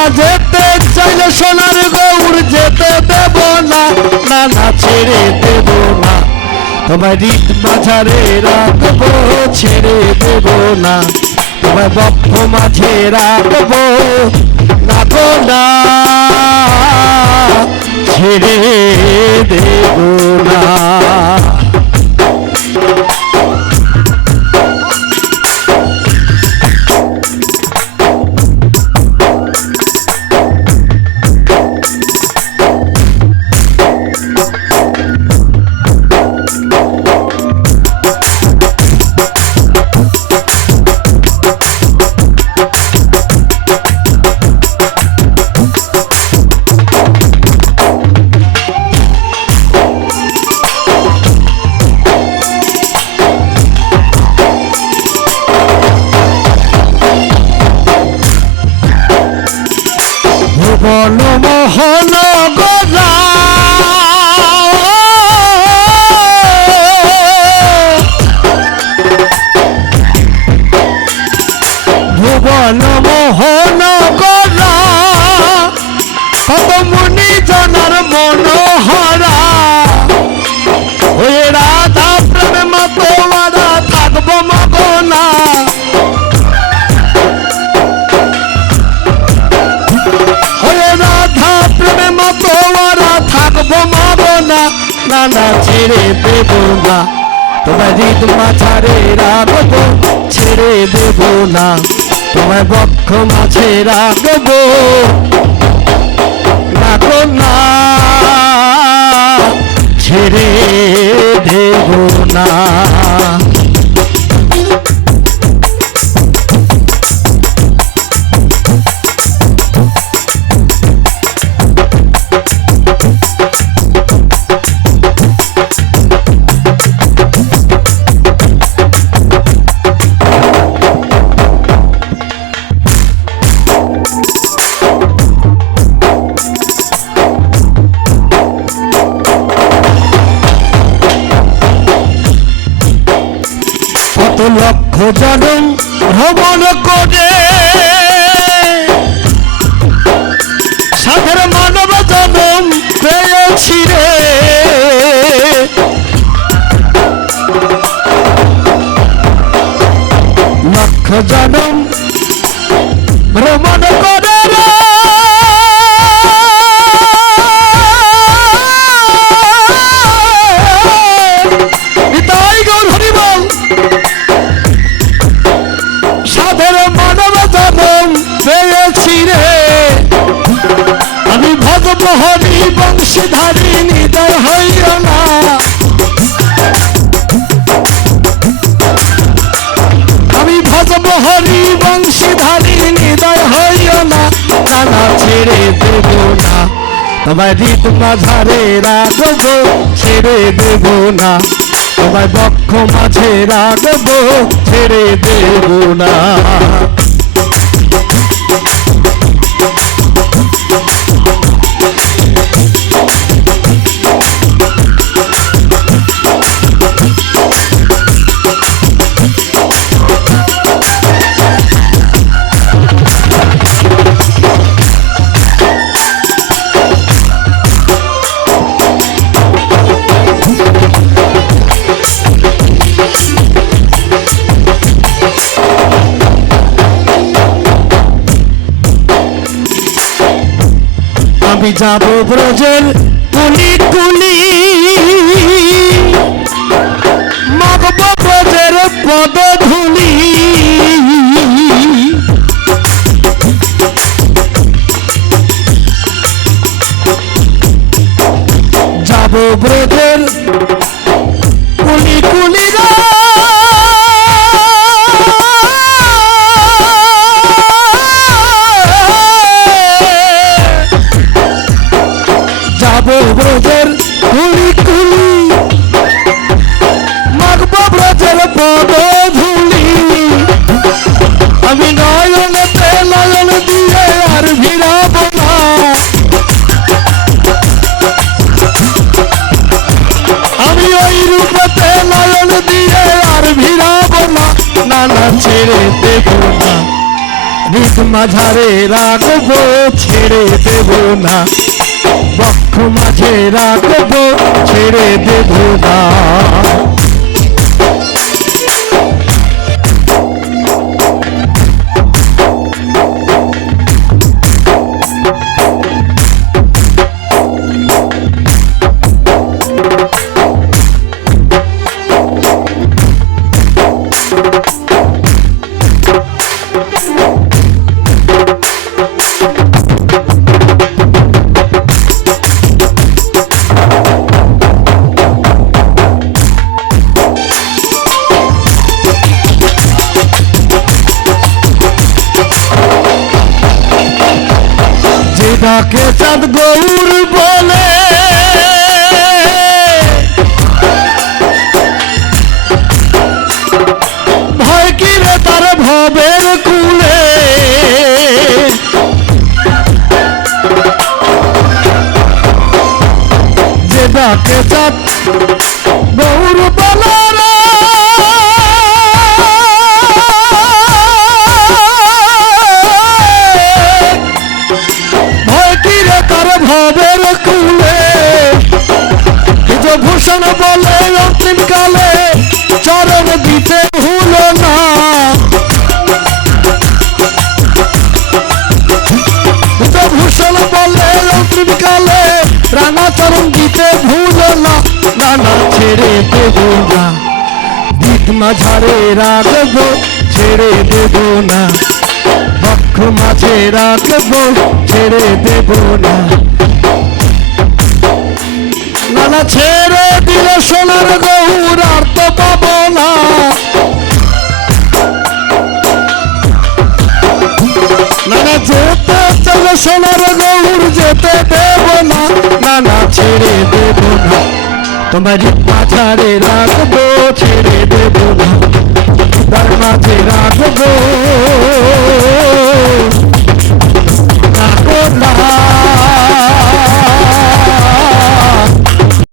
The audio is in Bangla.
না যেতে চাইলে সোনার গৌর যেতে দেব না, না না ছেড়ে দেব না। তোমায় হৃদ মাঝারে রাখবো, ছেড়ে দেব না। তোমায় বক্ষ মাঝে রাখবো, না গো না, ছেড়ে দেব না। ভুবন মোহন গোলা ভুবন মোহন গোলা কত মুনি জনার মনোহরা ওই রাধা প্রেমে মতোয়ারা থাকবো মগনা। না না ছেড়ে দেব না, তোমায় হৃদ মাঝারে রাখবো, ছেড়ে দেব না। তোমায় বক্ষ মাঝে রাখবো, রাখো না, ছেড়ে দেব না। লক্ষ জনম ভ্রমণ করে সাধের মানব জনম পেয়েছি রে। লক্ষ জনম ভ্রমণ করে রে হরি বংশধারী নিদয় হইও না। আমি ভজব হরি বংশধারী নিদয় হইও না, না ছেড়ে দেব না। তোমায় হৃদ মাঝারে রাখবো, ছেড়ে দেব না। তোমায় বক্ষ মাঝে রাখবো, ছেড়ে দেব না। আমি যাব ব্রজের কুলি কুলি, মাগব ব্রজের পদধূলি। যাব ব্রজের কুলি কুলি ব্রজের কুলি কুলি, মাগব ব্রজের পদধূলি। আমি নয়নতে নয়ন দিয়ে আর ভিড়াব না। আমি ওই রূপতে নয়ন দিয়ে আর ভিড়াব না, না ছেড়ে দেব না। হৃদ মাঝারে রাখবো ছেড়ে দেব না, বক্ষ মাঝে রাখবো ছেড়ে দেব না। ডাকে চাঁদ গৌর বলে, ভয় কি রে তার ভবের কুলে, যে ডাকে চাঁদ গৌর বলে রে, ভবের কুলে, ভূষণ বলে অন্তিম কালে চরণ দিতে ভুল না, ভূষণ বলে অন্তিম কালে রাঙা চরণ দিতে ভুল না, নানা ছেড়ে দেব না, দিক মাঝারে রাখবো ছেড়ে দেব না, বক্ষ মাঝে রাখবো ছেড়ে দেব না। নানা ছেড়ে দিলে সোনার গৌর আর তো পাবো না, নানা যেতে চলে সোনার গৌর যেতে দেব না, নানা ছেড়ে দেব না, তোমার মাঝারে রাখবো ছেড়ে দেব না, তার মাঝে রাখবো